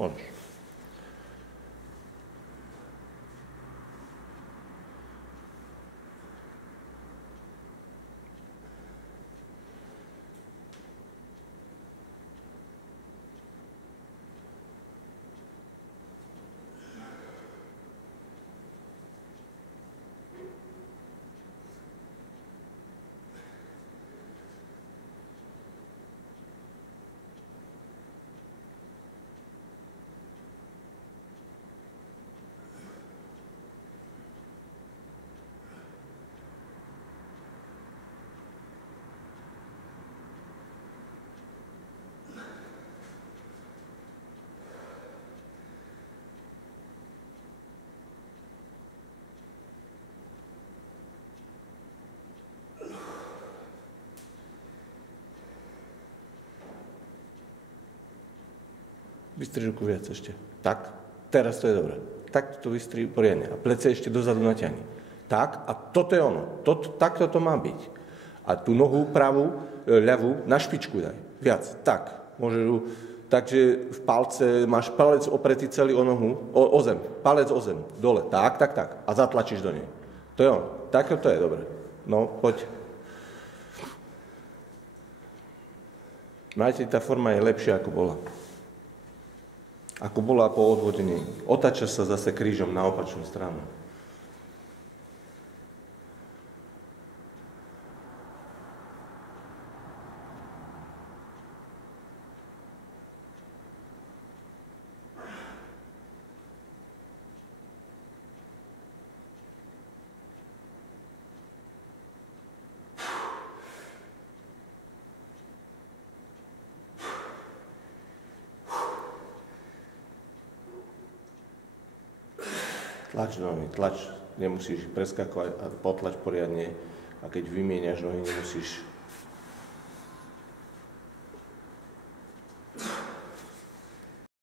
Môžeš. Vystri ruku viac ešte. Tak, teraz to je dobré. Tak to vystri poriadne. A plece ešte dozadu natiahni. Tak, a toto je ono. Takto to má byť. A tú nohu pravú, ľavú, na špičku daj. Viac. Tak. Môžeš ju, takže v palce, máš palec opretý celý o nohu, o zem. Palec o zem. Dole. Tak. A zatlačíš do nej. To je ono. Takto to je dobré. No, poď. Majte, tá forma je lepšia, ako bola. Ako bola po odvodení. Otáča sa zase krížom na opačnú stranu. Tlač nohy, nemusíš preskakovať a potlač poriadne a keď vymieňaš nohy, nemusíš